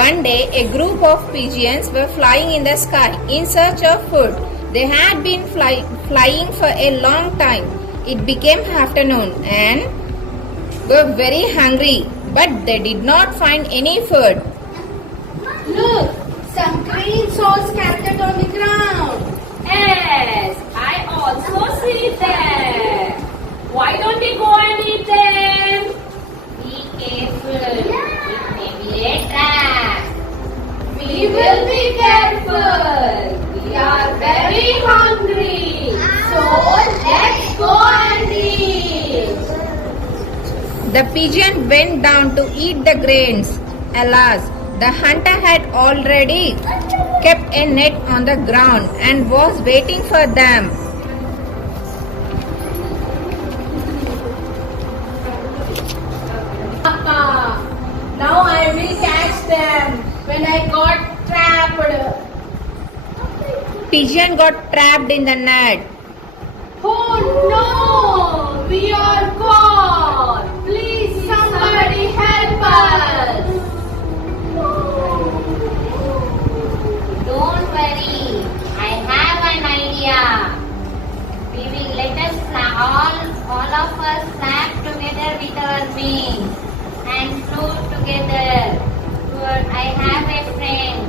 One day, a group of pigeons were flying in the sky in search of food. They had been flying for a long time. It became afternoon and were very hungry, but they did not find any food. Look, some green sauce scattered on the ground. Yes, I also see them. Why don't we go and eat them? Be careful. It may be a trap. We will be careful. We are very hungry. So let's go and eat. The pigeon went down to eat the grains. Alas, the hunter had already kept a net on the ground and was waiting for them. Now I will catch them when I got trapped. Pigeon got trapped in the net. Oh no! We are caught! Please somebody help us! Don't worry. I have an idea. We will let us all of us flap together with our wings and float together. I have a friend.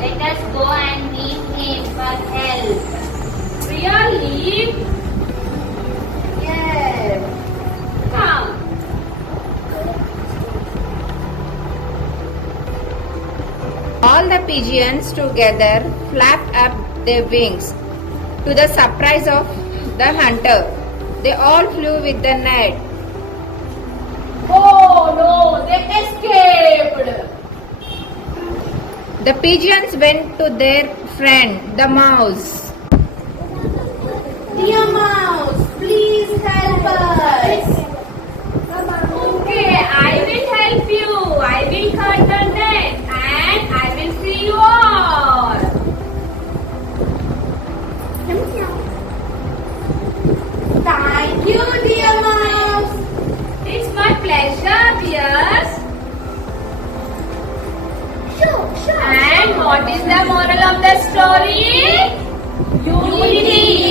Let us go and meet him for help. Really? Yes. Come. All the pigeons together flapped up their wings. To the surprise of the hunter, they all flew with the net. Oh no! They escaped! The pigeons went to their friend, the mouse. Dear mouse, please help us! Okay, I will help you. I will cut the net and I will free you all. Thank you, dear mouse! It's my pleasure, dears. Sure. And what is the moral of the story? Unity.